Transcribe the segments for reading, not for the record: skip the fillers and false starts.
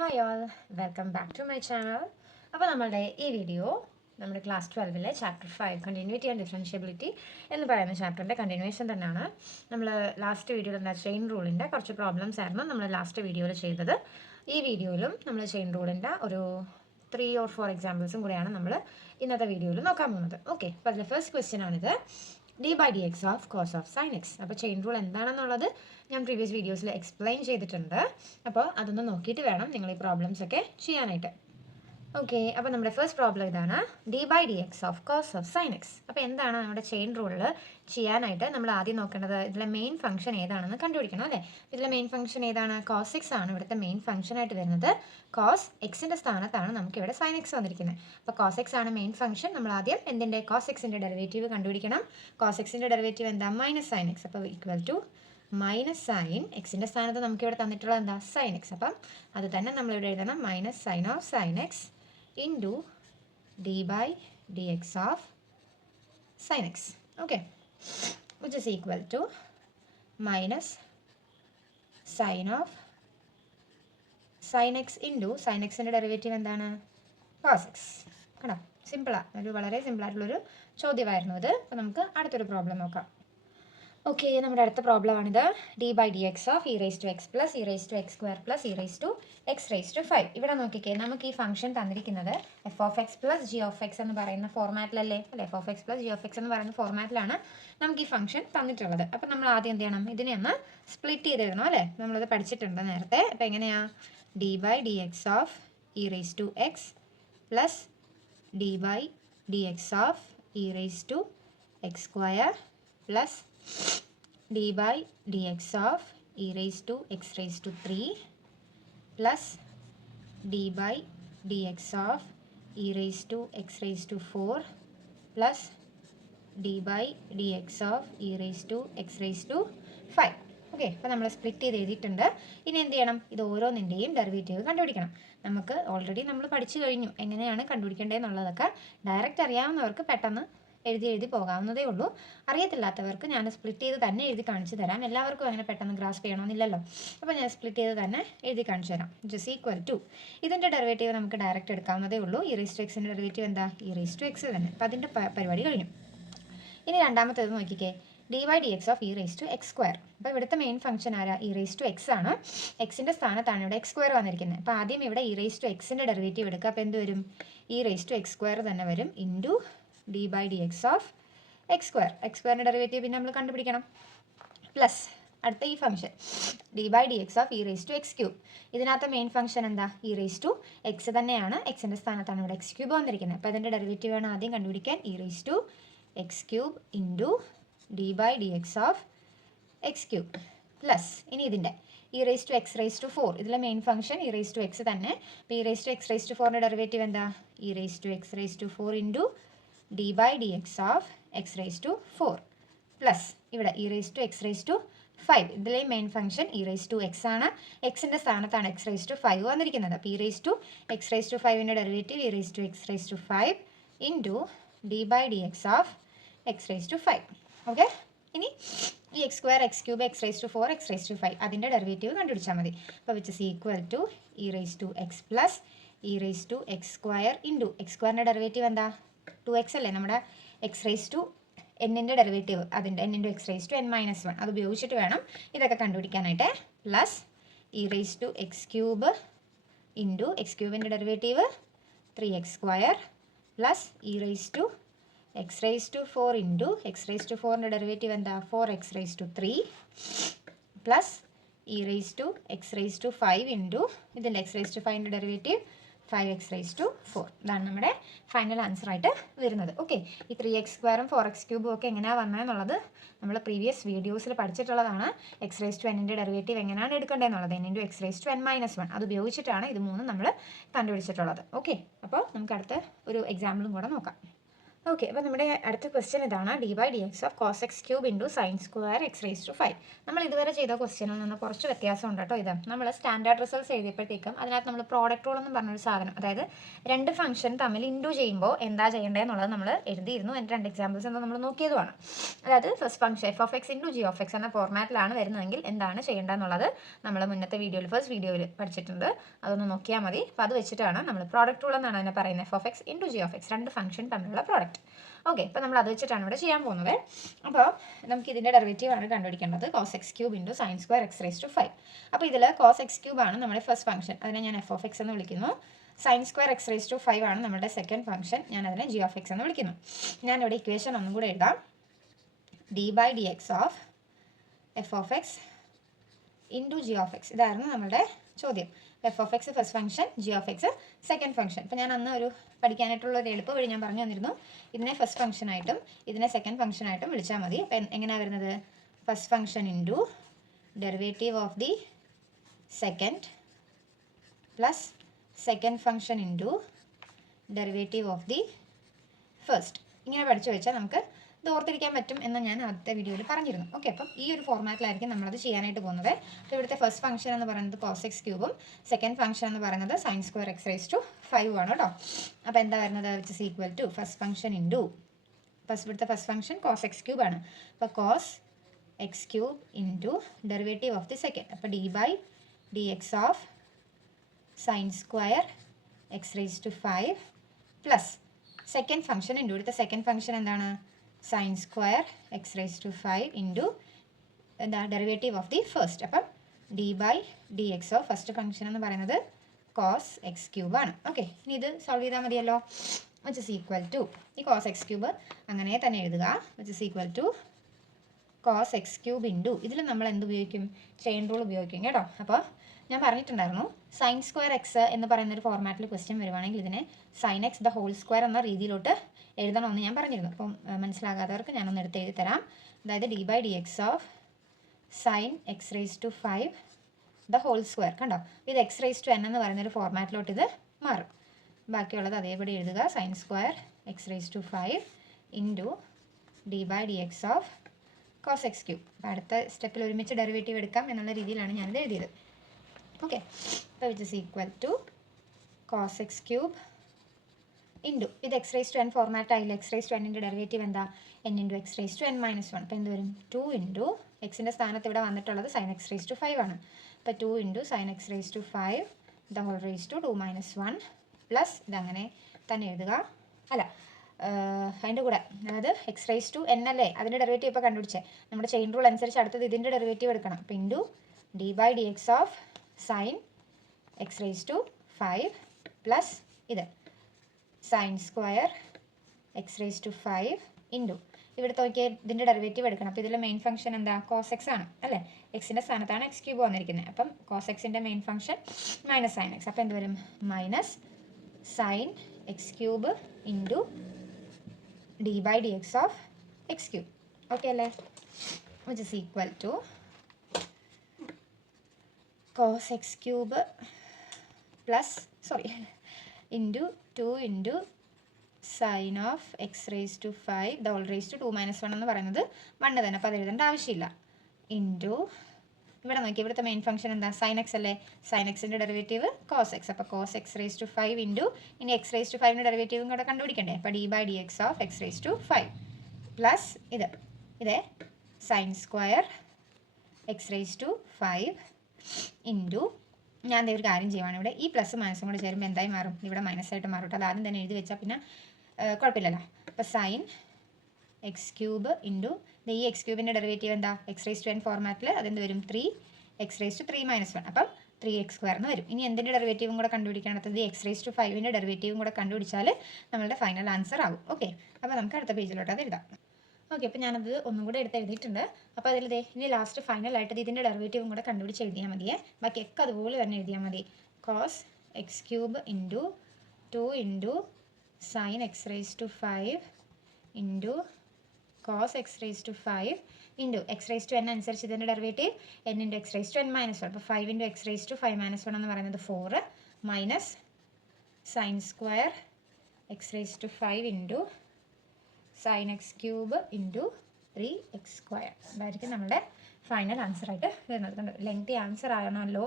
Hi all, welcome back to my channel. അപ്പോൾ നമ്മളുടെ ഈ വീഡിയോ നമ്മുടെ class 12 chapter 5 continuity and differentiability എന്ന് പറയുന്ന ചാപ്റ്ററിൻ്റെ കണ്ടിന്യൂവേഷൻ തന്നെയാണ്. നമ്മൾ ലാസ്റ്റ് വീഡിയോയിൽ എന്താ ചെയിൻ റൂളിൻ്റെ കുറച്ച് പ്രോബ്ലംസ് ആയിരുന്നു നമ്മൾ ലാസ്റ്റ് വീഡിയോയിൽ ചെയ്തത്. ഈ വീഡിയോയിലും നമ്മൾ ചെയിൻ റൂളിൻ്റെ ഒരു 3 or 4 എക്സാമ്പിൾസും കൂടെയാണ് നമ്മൾ ഇന്നത്തെ വീഡിയോയിൽ നോക്കാൻ പോകുന്നത്. ഓക്കെ, അപ്പോൾ അതിലെ ഫസ്റ്റ് ക്വസ്റ്റ്യൻ ആണിത്, d/dx of cos of sine x. അപ്പോൾ ചെയിൻ റൂൾ എന്താണെന്നുള്ളത് ഞാൻ പ്രീവിയസ് വീഡിയോസിൽ എക്സ്പ്ലെയിൻ ചെയ്തിട്ടുണ്ട്. അപ്പോൾ അതൊന്ന് നോക്കിയിട്ട് വേണം നിങ്ങൾ ഈ പ്രോബ്ലംസ് ഒക്കെ ചെയ്യാനായിട്ട്. ഓക്കെ, അപ്പോൾ നമ്മുടെ ഫസ്റ്റ് പ്രോബ്ലം ഇതാണ്, d/dx of cos of sine x. അപ്പോൾ എന്താണ് നമ്മുടെ ചെയിൻ റൂളിൽ ചെയ്യാനായിട്ട് നമ്മൾ ആദ്യം നോക്കേണ്ടത്, ഇതിലെ മെയിൻ ഫംഗ്ഷൻ ഏതാണെന്ന് കണ്ടുപിടിക്കണം അല്ലേ. ഇതിലെ മെയിൻ ഫംഗ്ഷൻ ഏതാണ്? കോസ് എക്സ് ആണ് ഇവിടുത്തെ മെയിൻ ഫംഗ്ഷൻ ആയിട്ട് വരുന്നത്. കോസ് എക്സിൻ്റെ സ്ഥാനത്താണ് നമുക്ക് ഇവിടെ സൈൻ എക്സ് വന്നിരിക്കുന്നത്. അപ്പോൾ കോസ് എക്സ് ആണ് മെയിൻ ഫംഗ്ഷൻ. നമ്മൾ ആദ്യം എന്തിൻ്റെ കോസ് എക്സിൻ്റെ ഡെറിവേറ്റീവ് കണ്ടുപിടിക്കണം. കോസ് എക്സിൻ്റെ ഡെറിവേറ്റീവ് എന്താ? Minus sine x. അപ്പോൾ ഈക്വൽ ടു മൈനസ് സൈൻ എക്സിൻ്റെ സ്ഥാനത്ത് നമുക്ക് ഇവിടെ തന്നിട്ടുള്ളത് എന്താ? Sine x. അപ്പം അത് തന്നെ നമ്മളിവിടെ എഴുതണം, minus sine of sine x into d/dx of sin x, okay, which is equal to minus sin of sin x into sin x ന്റെ ഡെറിവേറ്റീവ് എന്താണ്? cos x. കണ്ടോ, സിമ്പിളാണ്, ഒരു വളരെ സിമ്പിളായിട്ടുള്ളൊരു ചോദ്യമായിരുന്നു ഇത്. അപ്പോൾ നമുക്ക് അടുത്തൊരു പ്രോബ്ലം നോക്കാം. ഓക്കെ, നമ്മുടെ അടുത്ത പ്രോബ്ലമാണിത്, d/dx of e raise to x plus e raise to x square plus e raise to x raise to 5. ഇവിടെ നോക്കിക്കേ, നമുക്ക് ഈ ഫംഗ്ഷൻ തന്നിരിക്കുന്നത് f of x plus g of x എന്ന് പറയുന്ന ഫോർമാറ്റിലല്ലേ അല്ലേ? F of x plus g of x എന്ന് പറയുന്ന ഫോർമാറ്റിലാണ് നമുക്ക് ഈ ഫംഗ്ഷൻ തന്നിട്ടുള്ളത്. അപ്പം നമ്മൾ ആദ്യം എന്ത് ചെയ്യണം? ഇതിനെ ഒന്ന് സ്പ്ലിറ്റ് ചെയ്ത് എഴുതണം അല്ലേ? നമ്മളത് പഠിച്ചിട്ടുണ്ട് നേരത്തെ. അപ്പം എങ്ങനെയാണ്? d/dx of e raise to x plus d/dx of e raise to x square plus d/dx of e raised to x raised to 3 plus d/dx of e raised to x raised to 4 plus d/dx of e raised to x raised to 5. Okay, അപ്പോൾ നമ്മൾ split ചെയ്ത് എഴുതിയിട്ടുണ്ട്. ഇനി എന്ത് ചെയ്യണം? ഇത് ഓരോന്നിൻ്റെയും derivative കണ്ടുപിടിക്കണം. നമുക്ക് ഓൾറെഡി നമ്മൾ പഠിച്ചു കഴിഞ്ഞു എങ്ങനെയാണ് കണ്ടുപിടിക്കേണ്ടതെന്നുള്ളതൊക്കെ. ഡയറക്റ്റ് അറിയാവുന്നവർക്ക് പെട്ടെന്ന് എഴുതി പോകാവുന്നതേ ഉള്ളൂ. അറിയത്തില്ലാത്തവർക്ക് ഞാൻ സ്പ്ലിറ്റ് ചെയ്ത് തന്നെ എഴുതി കാണിച്ചു തരാം. എല്ലാവർക്കും അങ്ങനെ പെട്ടെന്ന് ഗ്രാസ്പ് ചെയ്യണമെന്നില്ലല്ലോ. അപ്പോൾ ഞാൻ സ്പ്ലിറ്റ് ചെയ്ത് തന്നെ എഴുതി കാണിച്ചു തരാം. ജസ്റ്റ് ഈക്വൽ ടു ഇതിൻ്റെ ഡെറിവേറ്റീവ് നമുക്ക് ഡയറക്റ്റ് എടുക്കാവുന്നതേ ഉള്ളൂ. ഇ റേസ് ടു എക്സിൻ്റെ ഡെറിവേറ്റീവ് എന്താ? ഇ റേസ് ടു എക്സ് തന്നെ. അപ്പോൾ അതിൻ്റെ പരിപാടി കഴിഞ്ഞു. ഇനി രണ്ടാമത്തേത് നോക്കിക്കേ, d/dx of e raise to x square. അപ്പോൾ ഇവിടുത്തെ മെയിൻ ഫംഗ്ഷൻ ആരാ? ഇ റേസ് ടു എക്സ് ആണ്. എക്സിൻ്റെ സ്ഥാനത്താണ് ഇവിടെ എക്സ് സ്ക്വയർ വന്നിരിക്കുന്നത്. അപ്പോൾ ആദ്യം ഇവിടെ ഇ റേസ് ടു എക്സിൻ്റെ ഡെറിവേറ്റീവ് എടുക്കുക. അപ്പോൾ എന്ത് വരും? E raise to x square തന്നെ വരും into d/dx of x square. X സ്ക്വയറിൻ്റെ ഡെറിവേറ്റീവ് പിന്നെ നമ്മൾ കണ്ടുപിടിക്കണം. പ്ലസ് അടുത്ത ഈ function d/dx of e raise to x cube. ഇതിനകത്ത് മെയിൻ ഫംഗ്ഷൻ എന്താ? ഇ റേസ് ടു എക്സ് തന്നെയാണ്. എക്സിൻ്റെ സ്ഥാനത്താണ് ഇവിടെ എക്സ് ക്യൂബ് വന്നിരിക്കുന്നത്. അപ്പോൾ അതിൻ്റെ ഡെറിവേറ്റീവ് ആണ് ആദ്യം കണ്ടുപിടിക്കാൻ. E raise to x cube into d/dx of x cube plus ഇനി ഇതിൻ്റെ e raise to x raise to 4. ഇതിലെ main function e raise to x തന്നെ. അപ്പോൾ e raise to x raise to 4ൻ്റെ ഡെറിവേറ്റീവ് എന്താ? E raise to x raise to 4 into d/dx of x raise to 4 plus ഇവിടെ e raise to x raise to 5. ഇതിലെ main function e raise to x ആണ്. എക്സിൻ്റെ സ്ഥാനത്താണ് x raise to 5 വന്നിരിക്കുന്നത്. അപ്പോൾ e raise to x raise to 5ൻ്റെ derivative e raise to x raise to 5 into d/dx of x raise to 5. Okay, ഇനി ഈ x square x cube x raise to 4 x raise to 5 അതിൻ്റെ derivative കണ്ടുപിടിച്ചാൽ മതി. അപ്പോൾ which is equal to e raise to x plus e raise to x square into x സ്ക്വയറിൻ്റെ derivative എന്താ? 2x അല്ലേ നമ്മുടെ എക്സ് റേസ് ടു എന്നിൻ്റെ derivative, അതിൻ്റെ n into x raise to n-1. അത് ഉപയോഗിച്ചിട്ട് വേണം ഇതൊക്കെ കണ്ടുപിടിക്കാനായിട്ട്. Plus e raise to x cube into x ക്യൂബിൻ്റെ derivative 3x square plus e raise to x raise to 4 into x raise to 4ൻ്റെ derivative എന്താ? 4x raise to 3 plus e raise to x raise to 5 into ഇതിൻ്റെ x raise to 5ൻ്റെ derivative 5x raise to 4. ഇതാണ് നമ്മുടെ final answer ആയിട്ട് വരുന്നത്. Okay, ഈ 3x സ്ക്വയറും 4x ക്യൂബും ഒക്കെ എങ്ങനെയാണ് വന്നതെന്നുള്ളത് നമ്മൾ പ്രീവിയസ് വീഡിയോസിൽ പഠിച്ചിട്ടുള്ളതാണ്. എക്സ് റേസ് ടു എന്നിൻ്റെ ഡെറിവേറ്റീവ് എങ്ങനെയാണ് എടുക്കേണ്ടതെന്നുള്ളത് n into x raise to n-1. അത് ഉപയോഗിച്ചിട്ടാണ് ഇത് മൂന്നും നമ്മൾ കണ്ടുപിടിച്ചിട്ടുള്ളത്. ഓക്കെ, അപ്പോൾ നമുക്ക് അടുത്ത ഒരു എക്സാമ്പിളും കൂടെ നോക്കാം. ഓക്കെ, അപ്പോൾ നമ്മുടെ അടുത്ത ക്വസ്റ്റ്യൻ ഇതാണ്. d/dx of cos x cube into sine square x raise to 5. നമ്മൾ ഇതുവരെ ചെയ്ത ക്വസ്റ്റ്യനിൽ നിന്ന് കുറച്ച് വ്യത്യാസമുണ്ട് കേട്ടോ. ഇത് നമ്മൾ സ്റ്റാൻഡേർഡ് റിസൾട്ട്സ് എഴുതിയപ്പോഴത്തേക്കും അതിനകത്ത് നമ്മൾ പ്രോഡക്റ്റ് റൂൾ എന്ന് പറഞ്ഞൊരു സാധനം, അതായത് രണ്ട് ഫംഗ്ഷൻ തമ്മിൽ ഇൻറ്റു ചെയ്യുമ്പോൾ എന്താ ചെയ്യേണ്ടതെന്നുള്ളത് നമ്മൾ എഴുതിയിരുന്നു. എൻ്റെ രണ്ട് എക്സാമ്പിൾസ് എന്താ നമ്മൾ നോക്കിയതുമാണ്. അതായത് first function F of X into G of X എന്ന ഫോർമാറ്റിലാണ് വരുന്നതെങ്കിൽ എന്താണ് ചെയ്യേണ്ടതെന്നുള്ളത് നമ്മൾ മുന്നത്തെ ഫസ്റ്റ് വീഡിയോയിൽ പഠിച്ചിട്ടുണ്ട്. അതൊന്ന് നോക്കിയാൽ മതി. അപ്പോൾ അത് വെച്ചിട്ടാണ് നമ്മൾ പ്രോഡക്റ്റ് റൂൾ എന്നാണ് അതിനെ പറയുന്നത്. F of X into G of X, രണ്ട് ഫംഗ്ഷൻ തമ്മിലുള്ള പ്രോഡക്റ്റ്. ഓക്കെ, അപ്പോൾ നമ്മൾ അത് വെച്ചിട്ടാണ് ഇവിടെ ചെയ്യാൻ പോകുന്നത്. അപ്പോൾ നമുക്ക് ഇതിൻ്റെ ഡെറിവേറ്റീവ് ആണ് കണ്ടുപിടിക്കേണ്ടത്. Cos x cube into sine square x raise to 5. അപ്പോൾ ഇതിൽ കോസ് എക്സ് ക്യൂബ് ആണ് നമ്മുടെ ഫസ്റ്റ് ഫംഗ്ഷൻ, അതിനെ ഞാൻ എഫ് ഓഫ് എക്സ് എന്ന് വിളിക്കുന്നു. Sine square x raise to 5 ആണ് നമ്മുടെ സെക്കൻഡ് ഫംഗ്ഷൻ, ഞാൻ അതിനെ ജി ഓഫ് എക്സ് എന്ന് വിളിക്കുന്നു. ഞാനിവിടെ ഇക്വേഷൻ ഒന്നും കൂടെ എഴുതാം. d/dx of F of X into G of X, ഇതായിരുന്നു നമ്മുടെ ചോദ്യം. F of X first function, G of X second function. ഇപ്പോൾ ഞാൻ അന്ന് ഒരു പഠിക്കാനായിട്ടുള്ള ഒരു എളുപ്പ വഴി ഞാൻ പറഞ്ഞു തന്നിരുന്നു. ഇതിനെ ഫസ്റ്റ് ഫംഗ്ഷനായിട്ടും ഇതിനെ സെക്കൻഡ് ഫംഗ്ഷനായിട്ടും വിളിച്ചാൽ മതി. അപ്പോൾ എങ്ങനെയാണ് വരുന്നത്? First function into derivative of the second plus second function into derivative of the first. ഇങ്ങനെ പഠിച്ചു വെച്ചാൽ നമുക്ക് ഇത് ഓർത്തിരിക്കാൻ പറ്റും എന്ന് ഞാൻ ആദ്യത്തെ വീഡിയോയിൽ പറഞ്ഞിരുന്നു. ഓക്കെ, അപ്പം ഈ ഒരു ഫോർമാറ്റിലായിരിക്കും നമ്മളത് ചെയ്യാനായിട്ട് പോകുന്നത്. അപ്പോൾ ഇവിടുത്തെ ഫസ്റ്റ് ഫംഗ്ഷൻ എന്ന് പറയുന്നത് കോസ് എക്സ് ക്യൂബും സെക്കൻഡ് ഫംഗ്ഷൻ എന്ന് പറയുന്നത് sine square x raise to 5 ആണ് കേട്ടോ. അപ്പോൾ എന്താ വരുന്നത്? Which is equal to first function into ഇവിടുത്തെ first function cos x cube ആണ്. അപ്പോൾ cos x cube into derivative of the second. അപ്പോൾ d/dx of sine square x raise to 5 plus second function into ഇവിടുത്തെ second function എന്താണ്? Sine square x raise to 5 into എന്താ derivative of the first. അപ്പം d/dx of first function എന്ന് പറയുന്നത് cos x cube ആണ്. Okay, ഇനി ഇത് solve ചെയ്താൽ മതിയല്ലോ. വിച്ച് ഇസ് ഈക്വൽ ടു ഈ കോസ് എക്സ് ക്യൂബ് അങ്ങനെ തന്നെ എഴുതുക. Which is equal to cos x cube into ഇതിൽ നമ്മൾ എന്ത് ഉപയോഗിക്കും? ചെയിൻ റൂൾ ഉപയോഗിക്കും കേട്ടോ. അപ്പോൾ ഞാൻ പറഞ്ഞിട്ടുണ്ടായിരുന്നു, സൈൻ സ്ക്വയർ എക്സ് എന്ന് പറയുന്ന ഒരു ഫോർമാറ്റിൽ ക്വസ്റ്റ്യൻ വരുവാണെങ്കിൽ ഇതിനെ sine x the whole square എന്ന രീതിയിലോട്ട് എഴുതണമെന്ന് ഞാൻ പറഞ്ഞിരുന്നു. അപ്പം മനസ്സിലാകാത്തവർക്ക് ഞാനൊന്ന് എടുത്ത് എഴുതി തരാം. അതായത് d/dx of sine x raise to 5 the whole square. കണ്ടോ, ഇത് എക്സ് റേസ് ടു n എന്ന് പറയുന്നൊരു ഫോർമാറ്റിലോട്ട് ഇത് മാറും. ബാക്കിയുള്ളത് അതേപടി എഴുതുക. Sine square x raise to 5 into d/dx of cos x cube. അപ്പോൾ അടുത്ത സ്റ്റെപ്പിൽ ഒരുമിച്ച് ഡെറിവേറ്റീവ് എടുക്കാം എന്നുള്ള രീതിയിലാണ് ഞാനിത് എഴുതിയത്. ഓക്കെ, അപ്പോൾ which is equal to cos x cube into ഇത് x raise to n format ആയില്ല. എക്സ് റേസ് ടു n-ൻ്റെ ഡെറിവേറ്റീവ് എന്താ? n into x raise to n - 1. അപ്പോൾ എന്ത് വരും? 2 ഇൻറ്റു എക്സിൻ്റെ സ്ഥാനത്ത് ഇവിടെ വന്നിട്ടുള്ളത് സൈൻ എക്സ് റേസ് ടു 5 ആണ്. അപ്പോൾ 2 into sine x raise to 5 the whole raise to 2 - 1 plus ഇതങ്ങനെ തന്നെ എഴുതുക. അല്ല, അതിൻ്റെ കൂടെ അതായത് എക്സ് റേസ് ടു n അല്ലേ, അതിൻ്റെ ഡെറിവേറ്റീവ് ഇപ്പോൾ കണ്ടുപിടിച്ചേ. നമ്മുടെ ചെയിൻ റൂൾ അനുസരിച്ച് അടുത്തത് ഇതിൻ്റെ ഡെറിവേറ്റീവ് എടുക്കണം. അപ്പോൾ into d/dx of sine x raise to 5 plus ഇത് sine square x raise to 5 into ഇവിടുത്തെ നോക്കിയാൽ ഇതിൻ്റെ ഡെറിവേറ്റീവ് എടുക്കണം. അപ്പോൾ ഇതിലെ മെയിൻ ഫംഗ്ഷൻ എന്താ? കോസ് എക്സ് ആണ് അല്ലേ. എക്സിൻ്റെ സ്ഥാനത്താണ് എക്സ് ക്യൂബ് വന്നിരിക്കുന്നത്. അപ്പം കോസ് എക്സിൻ്റെ main function minus sine x. അപ്പോൾ എന്ത് വരും? Minus sine x cube into d/dx of x cube. Okay അല്ലേ? Which is equal to cos x cube plus into 2 into sine of x raise to 5 the whole raise to 2 - 1 എന്ന് പറയുന്നത് 1 തന്നെ. അപ്പോൾ അത് എഴുതേണ്ട ആവശ്യമില്ല. ഇൻറ്റു ഇവിടെ നോക്കി, ഇവിടുത്തെ മെയിൻ ഫംഗ്ഷൻ എന്താ? സൈൻ എക്സ് അല്ലേ. സൈൻ എക്സിൻ്റെ ഡെറിവേറ്റീവ് കോസ് എക്സ്. അപ്പോൾ cos x raise to 5 into ഇനി എക്സ് റേസ് ടു 5ൻ്റെ ഡെറിവേറ്റീവും കൂടെ കണ്ടുപിടിക്കണ്ടേ. അപ്പോൾ d/dx of x raise to 5 plus ഇതേ sine square x raise to 5 into ഞാൻ ഒരു കാര്യം ചെയ്യുവാണ്. ഇവിടെ ഈ പ്ലസ് മൈനസും കൂടെ ചേരുമ്പോൾ എന്തായി മാറും? ഇവിടെ മൈനസായിട്ട് മാറും. അത് ആദ്യം തന്നെ എഴുതി വെച്ചാൽ പിന്നെ കുഴപ്പമില്ലല്ലോ. അപ്പോൾ സൈൻ എക്സ് ക്യൂബ് ഇൻറ്റു ഈ എക്സ് ക്യൂബിൻ്റെ ഡെറിവേറ്റീവ് എന്താ? എക്സ് റേസ് ടു n ഫോർമാറ്റിൽ അതെന്ത് വരും? 3 എക്സ് റേസ് ടു 3 - 1. അപ്പം 3x² എന്ന് വരും. ഇനി എന്തിൻ്റെ ഡെറിവേറ്റീവും കൂടെ കണ്ടുപിടിക്കാനത്തത് എക്സ് റേസ് ടു 5ൻ്റെ ഡെറിവേറ്റീവും കൂടെ കണ്ടുപിടിച്ചാൽ നമ്മളുടെ ഫൈനൽ ആൻസർ ആകും. ഓക്കെ, അപ്പോൾ നമുക്ക് അടുത്ത പേജിലോട്ട് അത് എഴുതാം. ഓക്കെ, അപ്പോൾ ഞാനത് ഒന്നും കൂടെ എടുത്ത് എഴുതിയിട്ടുണ്ട്. അപ്പോൾ അതിൽ ഇനി ലാസ്റ്റ് ഫൈനലായിട്ട് ഇതിൻ്റെ ഡെറിവേറ്റീവും കൂടെ കണ്ടുപിടിച്ച് എഴുതിയാൽ മതിയേ. ബാക്കിയൊക്കെ അതുപോലെ തന്നെ എഴുതിയാൽ മതി. Cos x cube into 2 into sine x raise to 5 into cos x raise to 5 into x raise to n അനുസരിച്ച് ഇതിൻ്റെ ഡെറിവേറ്റീവ് n into x raise to n - 1. അപ്പോൾ 5 ഇൻറ്റു എക്സ് റേസ് ടു 5 - 1 എന്ന് പറയുന്നത് 4 minus sine square x raise to 5 into sin x cube into 3x². അതായിരിക്കും നമ്മുടെ final answer ആയിട്ട് വരുന്നത്. കണ്ടോ, ലെങ്തി ആൻസർ ആണല്ലോ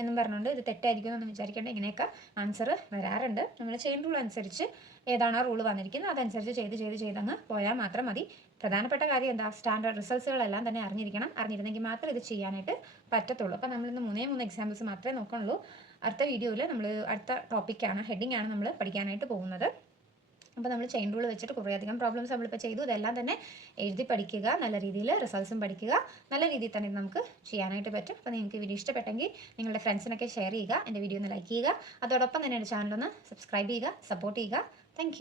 എന്നും പറഞ്ഞുകൊണ്ട് ഇത് തെറ്റായിരിക്കും എന്ന് വിചാരിക്കേണ്ട. ഇങ്ങനെയൊക്കെ ആൻസർ വരാറുണ്ട്. നമ്മൾ ചെയിൻ റൂൾ അനുസരിച്ച് ഏതാണോ റൂൾ വന്നിരിക്കുന്നത് അതനുസരിച്ച് ചെയ്തങ്ങ് പോയാൽ മാത്രം മതി. പ്രധാനപ്പെട്ട കാര്യം എന്താ, സ്റ്റാൻഡേർഡ് റിസൾട്ട്സുകളെല്ലാം തന്നെ അറിഞ്ഞിരിക്കണം. അറിഞ്ഞിരുന്നെങ്കിൽ മാത്രമേ ഇത് ചെയ്യാനായിട്ട് പറ്റത്തുള്ളൂ. അപ്പോൾ നമ്മളിന്ന് 3 എക്സാമ്പിൾസ് മാത്രമേ നോക്കണുള്ളൂ. അടുത്ത വീഡിയോയിൽ നമ്മൾ അടുത്ത ടോപ്പിക്കാണ്, ഹെഡിങ് ആണ് നമ്മൾ പഠിക്കാനായിട്ട് പോകുന്നത്. അപ്പോൾ നമ്മൾ ചെയിൻ റൂൾ വെച്ചിട്ട് കുറേയധികം പ്രോബ്ലംസ് നമ്മളിപ്പോൾ ചെയ്തു. ഇതെല്ലാം തന്നെ എഴുതി പഠിക്കുക, നല്ല രീതിയിൽ റിസൾട്ട്സും പഠിക്കുക. നല്ല രീതിയിൽ തന്നെ നമുക്ക് ചെയ്യാനായിട്ട് പറ്റും. അപ്പോൾ നിങ്ങൾക്ക് വീഡിയോ ഇഷ്ടപ്പെട്ടെങ്കിൽ നിങ്ങളുടെ ഫ്രണ്ട്സിനൊക്കെ ഷെയർ ചെയ്യുക, എൻ്റെ വീഡിയോ ഒന്ന് ലൈക്ക് ചെയ്യുക. അതോടൊപ്പം തന്നെ എൻ്റെ ചാനലൊന്ന് സബ്സ്ക്രൈബ് ചെയ്യുക, സപ്പോർട്ട് ചെയ്യുക. താങ്ക്